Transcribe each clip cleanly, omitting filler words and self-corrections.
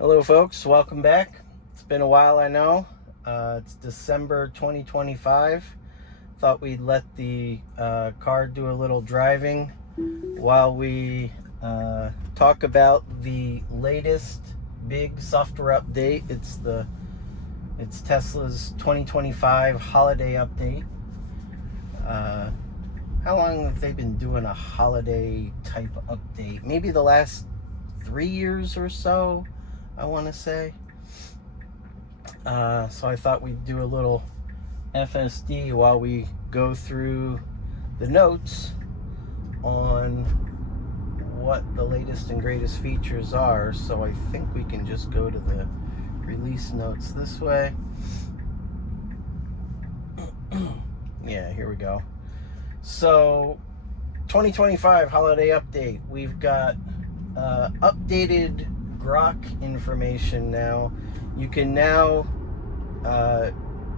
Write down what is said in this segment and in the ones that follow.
Hello folks, welcome back. It's been a while, I know. It's December 2025. Thought we'd let the car do a little driving while we talk about the latest big software update. It's Tesla's 2025 holiday update. How long have they been doing a holiday type update? Maybe the last 3 years or so, I want to say. So I thought we'd do a little FSD while we go through the notes on what the latest and greatest features are. So I think we can just go to the release notes this way. Yeah, here we go. So 2025 holiday update. We've got updated Grok information now. You can now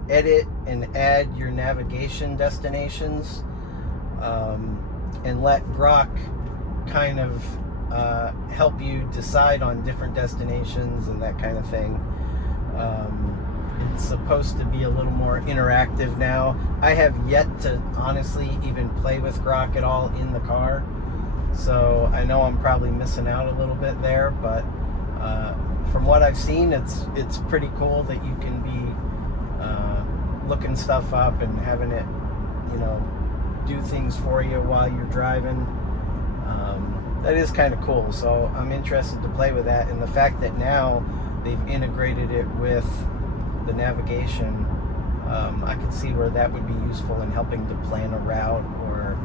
edit and add your navigation destinations and let Grok kind of help you decide on different destinations and that kind of thing. It's supposed to be a little more interactive now. I have yet to honestly even play with Grok at all in the car, so I know I'm probably missing out a little bit there, but from what I've seen, it's pretty cool that you can be looking stuff up and having it, do things for you while you're driving. That is kind of cool, so I'm interested to play with that, and the fact that now they've integrated it with the navigation, I could see where that would be useful in helping to plan a route or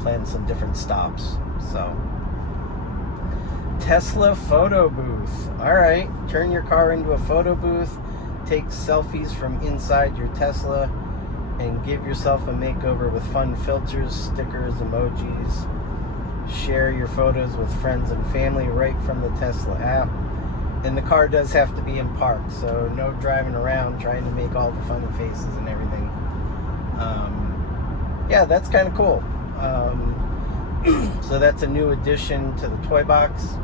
plan some different stops. So Tesla photo booth. All right, turn your car into a photo booth, take selfies from inside your Tesla, and give yourself a makeover with fun filters, stickers, emojis. Share your photos with friends and family right from the Tesla app. And the car does have to be in park, so no driving around trying to make all the funny faces and everything. Yeah, that's kind of cool. So that's a new addition to the toy box.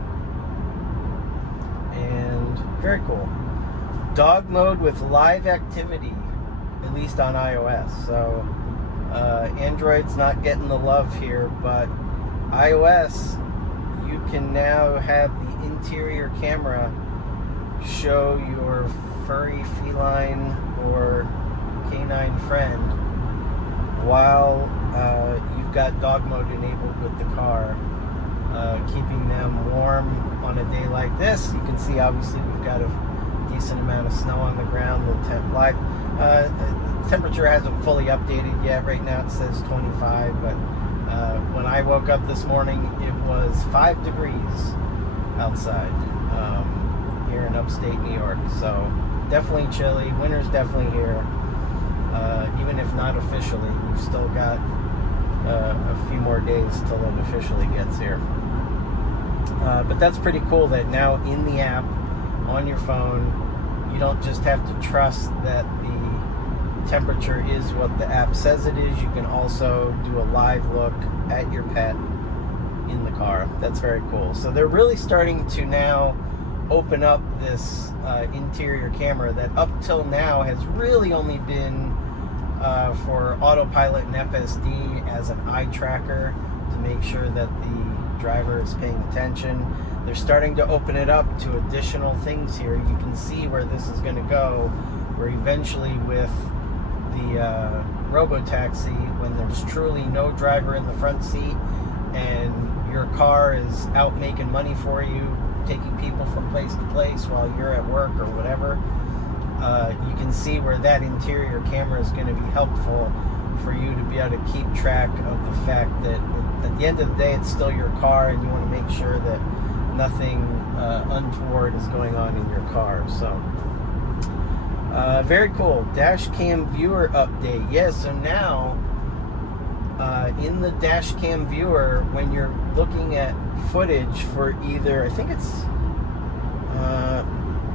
And very cool. Dog mode with live activity, at least on iOS. So Android's not getting the love here, but iOS, you can now have the interior camera show your furry feline or canine friend while you've got dog mode enabled with the car, keeping them warm on a day like this. You can see obviously we've got a decent amount of snow on the ground. The temperature hasn't fully updated yet. Right now it says 25, but when I woke up this morning it was 5 degrees outside here in upstate New York, so definitely chilly. Winter's definitely here. Even if not officially, we've still got a few more days till it officially gets here. But that's pretty cool that now in the app on your phone, you don't just have to trust that the temperature is what the app says it is. You can also do a live look at your pet in the car. That's very cool. So they're really starting to now open up this interior camera that up till now has really only been for autopilot and FSD as an eye tracker to make sure that the driver is paying attention. They're starting to open it up to additional things here. You can see where this is going to go, where eventually with the robo-taxi, when there's truly no driver in the front seat and your car is out making money for you, taking people from place to place while you're at work or whatever, you can see where that interior camera is going to be helpful for you to be able to keep track of the fact that at the end of the day it's still your car, and you want to make sure that nothing untoward is going on in your car. So very cool. Dash cam viewer update. Yes, so now in the dash cam viewer, when you're looking at footage for either, I think it's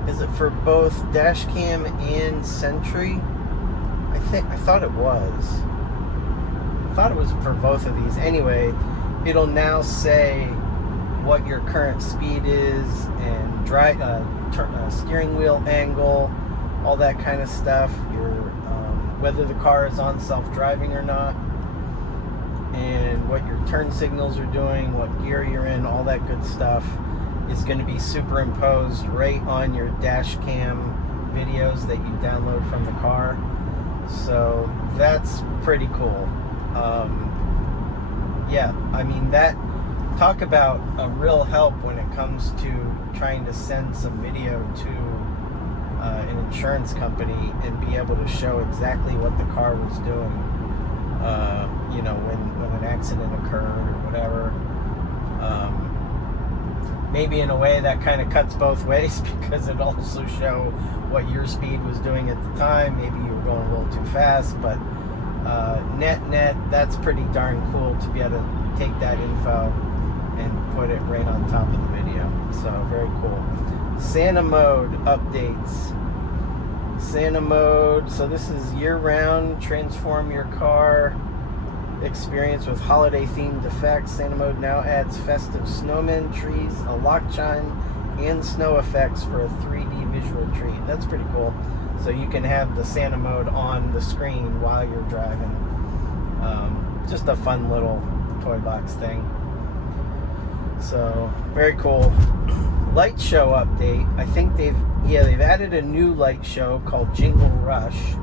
is it for both dash cam and Sentry? I thought it was. I thought it was for both of these. Anyway, it'll now say what your current speed is and steering wheel angle, all that kind of stuff, your whether the car is on self-driving or not, and what your turn signals are doing, what gear you're in, all that good stuff is going to be superimposed right on your dash cam videos that you download from the car. So that's pretty cool. Yeah, I mean, that, talk about a real help when it comes to trying to send some video to an insurance company and be able to show exactly what the car was doing, you know, when an accident occurred or whatever. Maybe in a way that kind of cuts both ways, because it also show what your speed was doing at the time. Maybe you were going a little too fast, but net, that's pretty darn cool to be able to take that info and put it right on top of the video. So very cool. Santa mode updates. Santa mode, so this is year-round, transform your car experience with holiday themed effects. Santa mode now adds festive snowmen, trees, a lock chime, and snow effects for a 3D visual treat. That's pretty cool. So you can have the Santa mode on the screen while you're driving. Just a fun little toy box thing. So very cool. Light show update. I think they've added a new light show called Jingle Rush.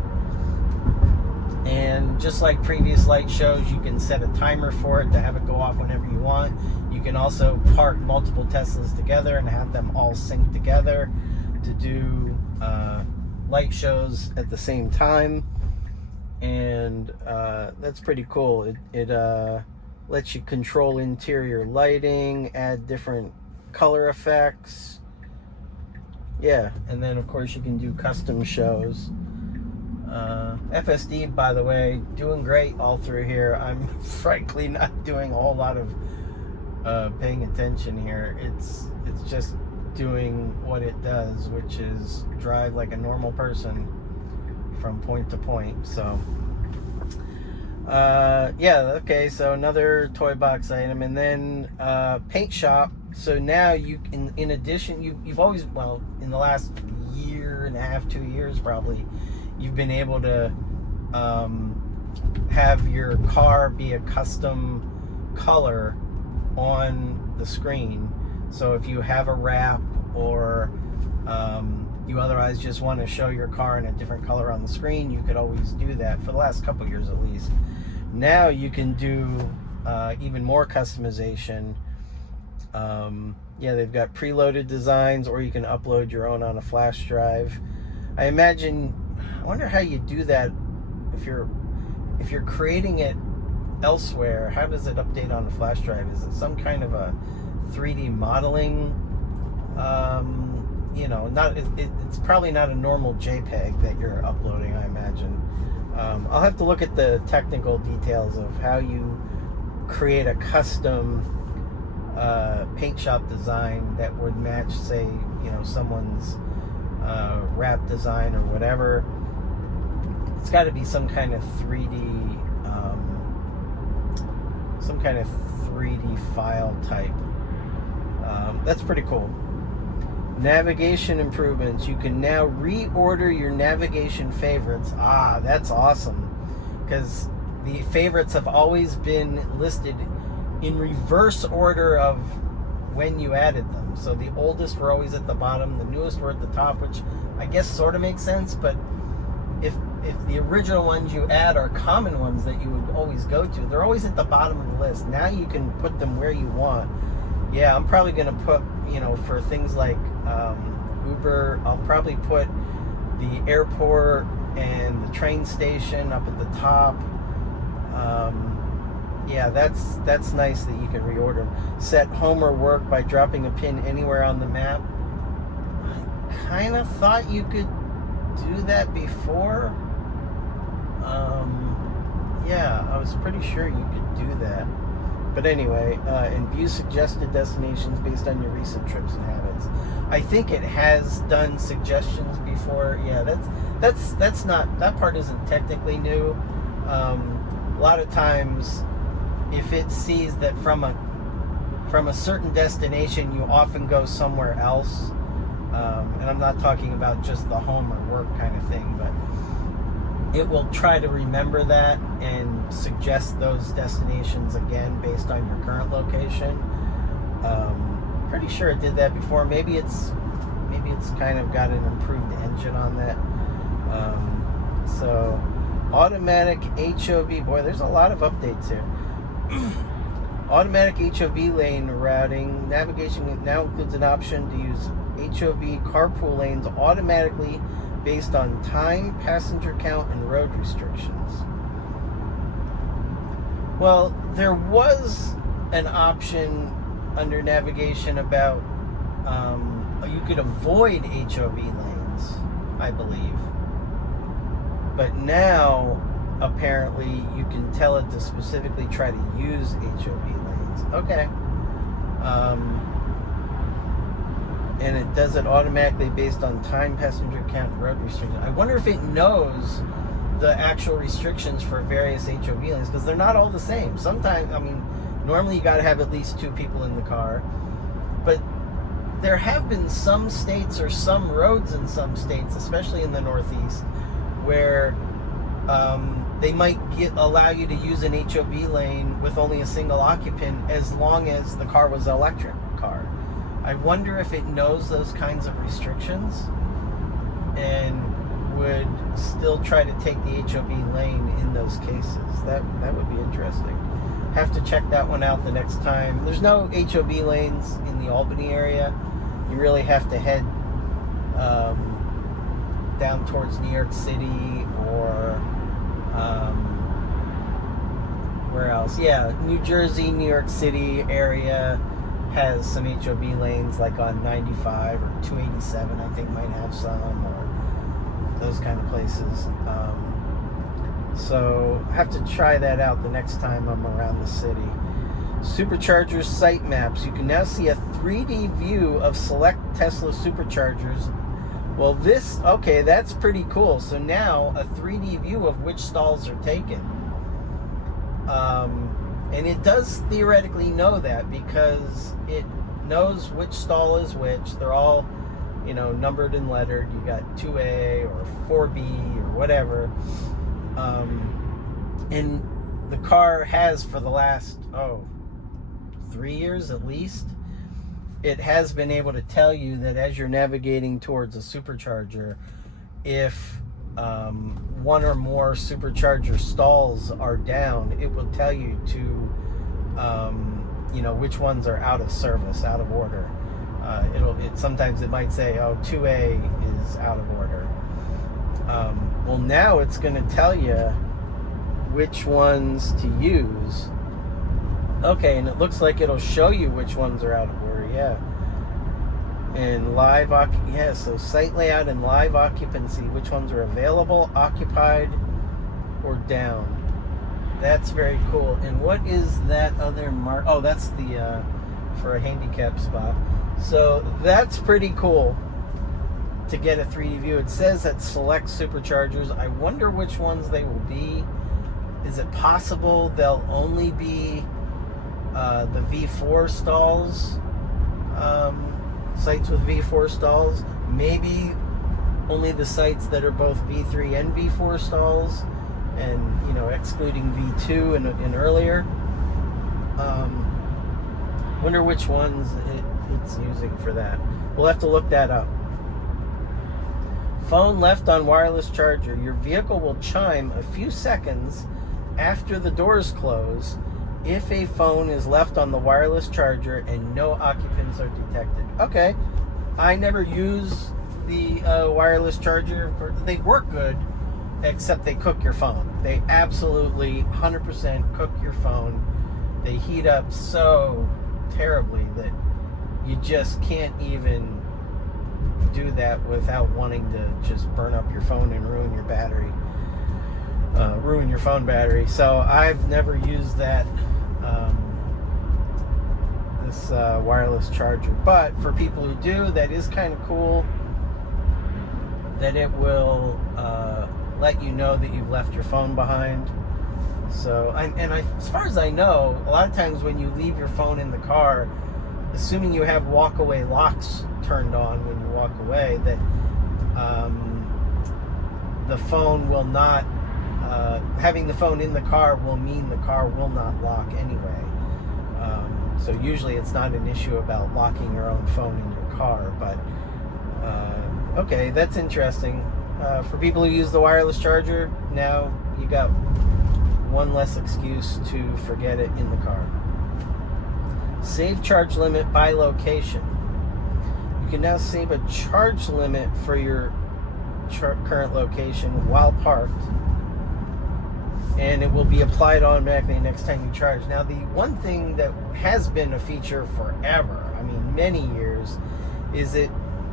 And just like previous light shows, you can set a timer for it to have it go off whenever you want. You can also park multiple Teslas together and have them all sync together to do light shows at the same time. And that's pretty cool. It lets you control interior lighting, add different color effects. Yeah, and then of course you can do custom shows. FSD, by the way, doing great all through here. I'm frankly not doing a whole lot of paying attention here. It's just doing what it does, which is drive like a normal person from point to point. So yeah, okay, so another toy box item. And then paint shop. So now you can, in addition, you've always, well, in the last year and a half, 2 years probably, you've been able to have your car be a custom color on the screen. So if you have a wrap, or you otherwise just want to show your car in a different color on the screen, you could always do that, for the last couple of years at least. Now you can do even more customization. Yeah, they've got preloaded designs, or you can upload your own on a flash drive. I wonder how you do that if you're creating it elsewhere. How does it update on the flash drive? Is it some kind of a 3D modeling? You know, it's probably not a normal JPEG that you're uploading, I imagine. I'll have to look at the technical details of how you create a custom paint shop design that would match, say, you know, someone's wrap design or whatever. It's got to be some kind of 3D file type. That's pretty cool. Navigation improvements. You can now reorder your navigation favorites. Ah, that's awesome, because the favorites have always been listed in reverse order of when you added them. So the oldest were always at the bottom, the newest were at the top, which I guess sort of makes sense. But if the original ones you add are common ones that you would always go to, they're always at the bottom of the list. Now you can put them where you want. Yeah, I'm probably going to put, you know, for things like Uber, I'll probably put the airport and the train station up at the top. Yeah, that's nice that you can reorder them. Set home or work by dropping a pin anywhere on the map. I kind of thought you could do that before. Yeah, I was pretty sure you could do that. But anyway, and view suggested destinations based on your recent trips and habits. I think it has done suggestions before. Yeah, that's not, that part isn't technically new. A lot of times, if it sees that from a certain destination you often go somewhere else, And I'm not talking about just the home or work kind of thing, but it will try to remember that and suggest those destinations again based on your current location. Pretty sure it did that before. Maybe it's kind of got an improved engine on that. So automatic HOV, boy, there's a lot of updates here. Automatic HOV lane routing navigation now includes an option to use HOV carpool lanes automatically based on time, passenger count, and road restrictions. Well, there was an option under navigation about you could avoid HOV lanes, I believe. But now, apparently, you can tell it to specifically try to use HOV lanes. Okay. And it does it automatically based on time, passenger count, and road restrictions. I wonder if it knows the actual restrictions for various HOV lanes, because they're not all the same. Sometimes, normally you got to have at least 2 people in the car. But there have been some states or some roads in some states, especially in the Northeast, where they might allow you to use an HOV lane with only a single occupant as long as the car was an electric car. I wonder if it knows those kinds of restrictions and would still try to take the HOV lane in those cases. That would be interesting. Have to check that one out the next time. There's no HOV lanes in the Albany area. You really have to head down towards New York City or where else? Yeah, New Jersey, New York City area has some HOV lanes, like on 95 or 287, I think might have some, or those kind of places. So have to try that out the next time I'm around the city. Superchargers site maps. You can now see a 3D view of select Tesla superchargers. Well, that's pretty cool. So now a 3D view of which stalls are taken. And it does theoretically know that because it knows which stall is which. They're all, numbered and lettered. You got 2A or 4B or whatever. And the car has for the last, 3 years at least, it has been able to tell you that as you're navigating towards a supercharger, if one or more supercharger stalls are down, it will tell you to, which ones are out of service, out of order. Sometimes it might say, 2A is out of order. Well, now it's going to tell you which ones to use. Okay, and it looks like it'll show you which ones are out of order, yeah. And so site layout and live occupancy, which ones are available, occupied, or down. That's very cool. And what is that other mark? Oh, that's the for a handicap spot. So that's pretty cool to get a 3D view. It says that select superchargers. I wonder which ones they will be. Is it possible they'll only be the V4 stalls, sites with V4 stalls? Maybe only the sites that are both V3 and V4 stalls, and excluding V2 and earlier. Wonder which ones it's using for that. We'll have to look that up. Phone left on wireless charger. Your vehicle will chime a few seconds after the doors close if a phone is left on the wireless charger and no occupants are detected. Okay. I never use the wireless charger. They work good, except they cook your phone. They absolutely 100% cook your phone. They heat up so terribly that you just can't even do that without wanting to just burn up your phone and ruin your battery. Ruin your phone battery. So I've never used that this wireless charger, but for people who do, that is kind of cool that it will let you know that you've left your phone behind. So as far as I know, a lot of times when you leave your phone in the car, assuming you have walk-away locks turned on when you walk away, that the phone will not, having the phone in the car will mean the car will not lock anyway. So usually it's not an issue about locking your own phone in your car, but okay, that's interesting. For people who use the wireless charger, now you got one less excuse to forget it in the car. Save charge limit by location. You can now save a charge limit for your current location while parked, and it will be applied automatically next time you charge. Now, the one thing that has been a feature forever, I mean many years, is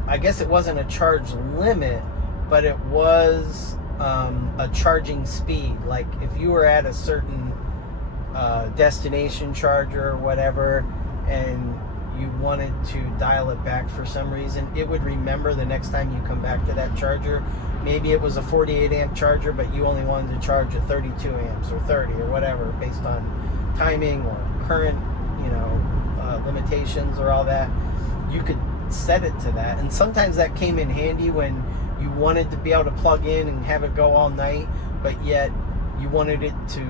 I guess it wasn't a charge limit, but it was a charging speed. Like if you were at a certain destination charger or whatever, and you wanted to dial it back for some reason, it would remember the next time you come back to that charger. Maybe it was a 48 amp charger, but you only wanted to charge at 32 amps or 30 or whatever, based on timing or current, limitations or all that. You could set it to that, and sometimes that came in handy when you wanted to be able to plug in and have it go all night, but yet you wanted it to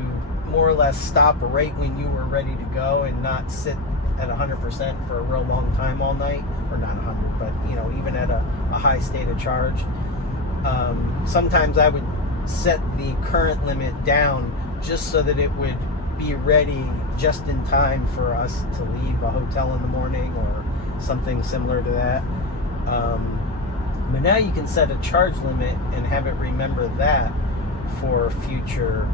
more or less stop right when you were ready to go and not sit at 100% for a real long time all night, or not 100, but even at a high state of charge. Sometimes I would set the current limit down just so that it would be ready just in time for us to leave a hotel in the morning or something similar to that. But now you can set a charge limit and have it remember that for future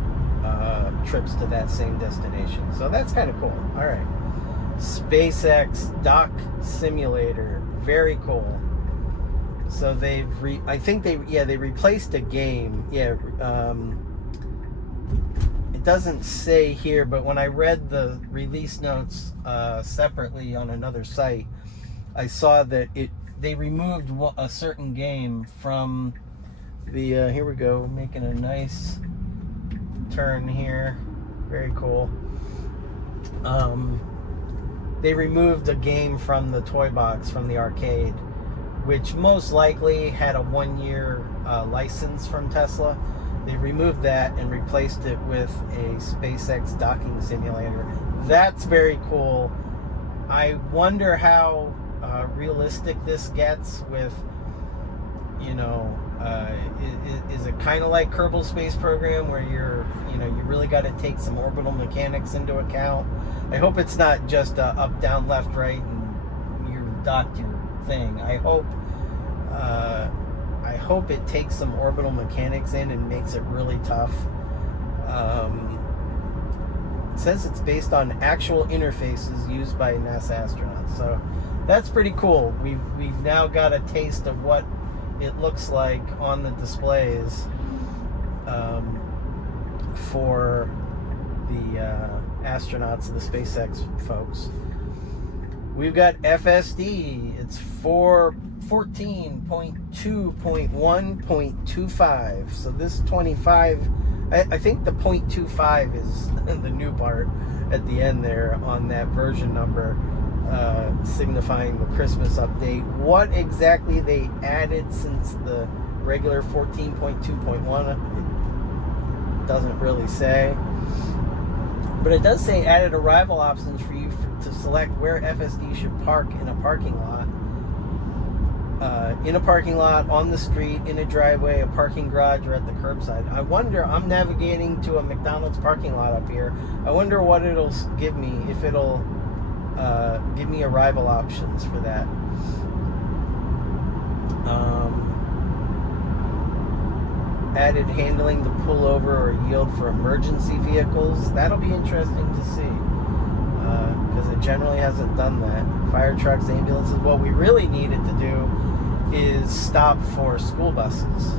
trips to that same destination. So that's kind of cool. All right. SpaceX Dock Simulator, very cool. So they replaced a game. It doesn't say here, but when I read the release notes separately on another site, I saw that they removed a certain game from the. Here we go, making a nice turn here. Very cool. They removed a game from the toy box from the arcade, which most likely had a 1-year license from Tesla. They removed that and replaced it with a SpaceX docking simulator. That's very cool. I wonder how realistic this gets with, is it kind of like Kerbal Space Program where you really got to take some orbital mechanics into account? I hope it's not just up, down, left, right, and you docked your thing. I hope it takes some orbital mechanics in and makes it really tough. It says it's based on actual interfaces used by NASA astronauts, so that's pretty cool. We've now got a taste of what it looks like on the displays for the astronauts, the SpaceX folks. We've got FSD. It's 14.2.1.25. So this 25, I think the 0.25 is the new part at the end there on that version number, signifying the Christmas update. What exactly they added since the regular 14.2.1, it doesn't really say. But it does say added arrival options for you to select where FSD should park in a parking lot. On the street, in a driveway, a parking garage, or at the curbside. I wonder, I'm navigating to a McDonald's parking lot up here. I wonder what it'll give me, if it'll give me arrival options for that. Added handling to pull over or yield for emergency vehicles. That'll be interesting to see, because it generally hasn't done that. Fire trucks, ambulances. What we really needed to do is stop for school buses.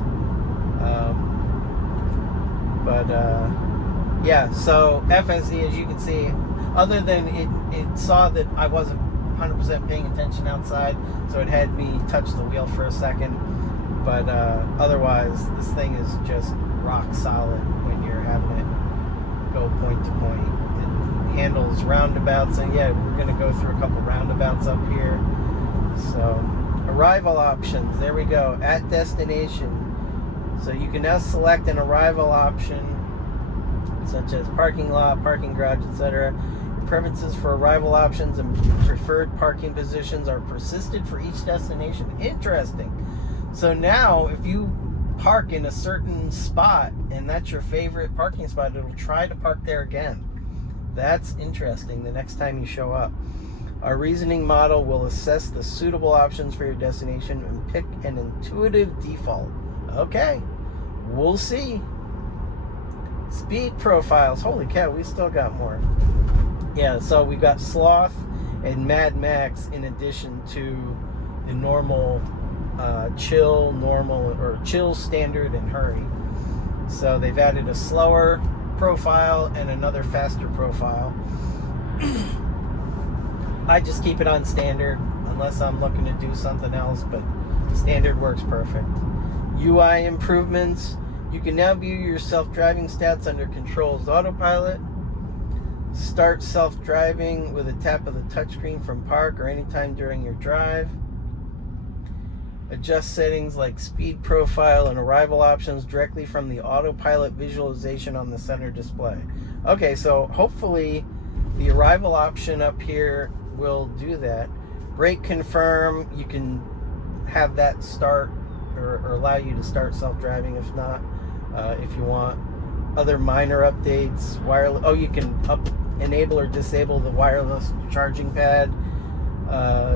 So FSD, as you can see, other than it saw that I wasn't 100% paying attention outside, so it had me touch the wheel for a second. But otherwise, this thing is just rock solid when you're having it go point to point. handles roundabouts. And yeah, we're going to go through a couple roundabouts up here. So, arrival options. There we go. At destination. So you can now select an arrival option, such as parking lot, parking garage, etc. Your preferences for arrival options and preferred parking positions are persisted for each destination. Interesting. So now, if you park in a certain spot and that's your favorite parking spot, it'll try to park there again. That's interesting the next time you show up. Our reasoning model will assess the suitable options for your destination and pick an intuitive default. Okay, we'll see. Speed profiles. Holy cow, we still got more. Yeah, so we got Sloth and Mad Max in addition to the normal chill, normal, or chill, standard, and hurry. So they've added a slower profile and another faster profile. I just keep it on standard unless I'm looking to do something else, but standard works perfect. UI improvements. You can now view your self-driving stats under Controls Autopilot. Start self-driving with a tap of the touchscreen from park or anytime during your drive. Adjust settings like speed profile and arrival options directly from the autopilot visualization on the center display. Okay, so hopefully the arrival option up here will do that. Brake confirm, you can have that start or allow you to start self-driving if not, if you want. Other minor updates, wireless. Oh, you can enable or disable the wireless charging pad.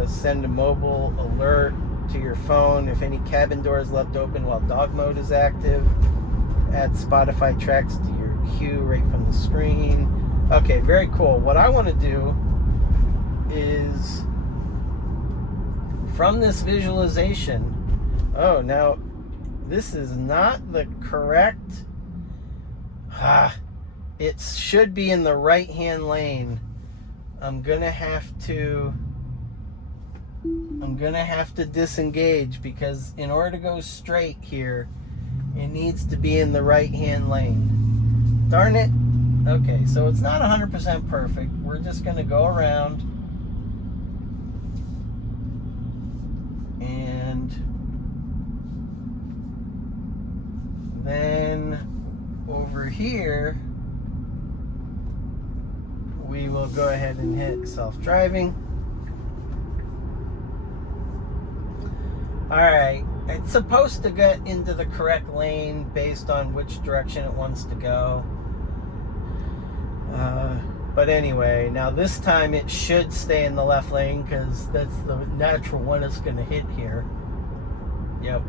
Send a mobile alert to your phone if any cabin door is left open while dog mode is active. Add Spotify tracks to your queue right from the screen. Okay, very cool. What I want to do is from this visualization. Oh, now this is not the correct. It should be in the right hand lane. I'm gonna have to disengage because in order to go straight here, it needs to be in the right hand lane. Darn it. Okay, so it's not 100% perfect. We're just gonna go around and then over here we will go ahead and hit self-driving. Alright, it's supposed to get into the correct lane based on which direction it wants to go. But anyway, now this time it should stay in the left lane because that's the natural one it's going to hit here. Yep.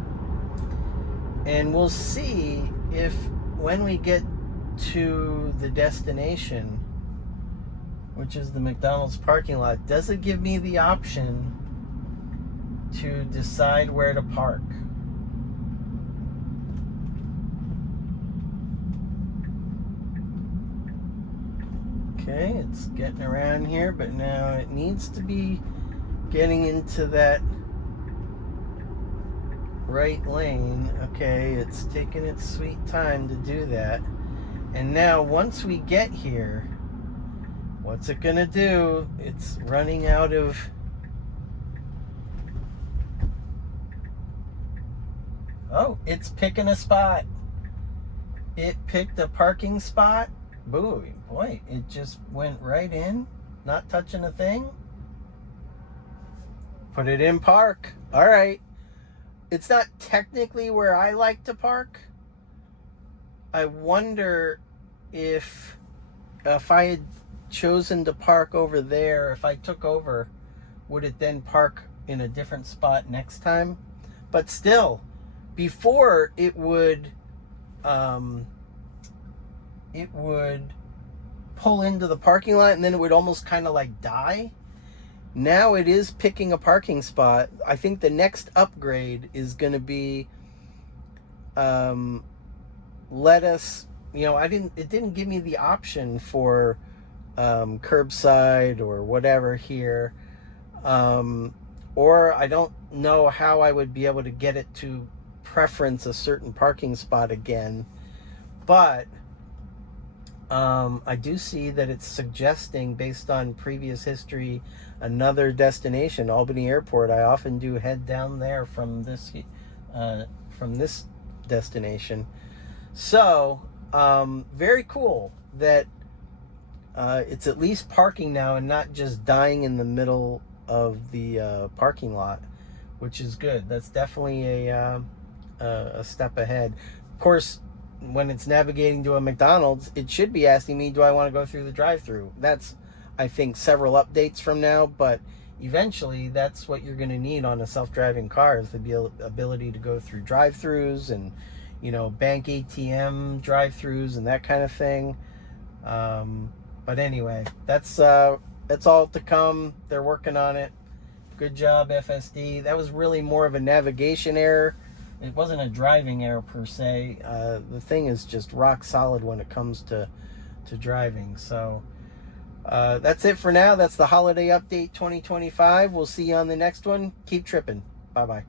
And we'll see if when we get to the destination, which is the McDonald's parking lot, does it give me the option to decide where to park? Okay, it's getting around here, but now it needs to be getting into that right lane. Okay, it's taking its sweet time to do that. And now once we get here, what's it gonna do? It's running out of... Oh, it's picking a spot. It picked a parking spot. Boy, it just went right in, not touching a thing. Put it in park. All right. It's not technically where I like to park. I wonder if I had chosen to park over there, if I took over, would it then park in a different spot next time? But still, before it would pull into the parking lot and then it would almost kind of like die. Now it is picking a parking spot. I think the next upgrade is going to be let us, it didn't give me the option for curbside or whatever here, or I don't know how I would be able to get it to preference a certain parking spot again, but I do see that it's suggesting, based on previous history, another destination, Albany Airport. I often do head down there from this destination. So, very cool that it's at least parking now and not just dying in the middle of the parking lot, which is good. That's definitely a step ahead. Of course, when it's navigating to a McDonald's, it should be asking me, do I want to go through the drive-through? That's, I think, several updates from now, but eventually that's what you're going to need on a self-driving car, is the ability to go through drive-throughs and, bank ATM drive-throughs and that kind of thing. But anyway, that's all to come. They're working on it. Good job, FSD. That was really more of a navigation error. It wasn't a driving error per se. The thing is just rock solid when it comes to driving. So that's it for now. That's the holiday update 2025. We'll see you on the next one. Keep tripping. Bye-bye.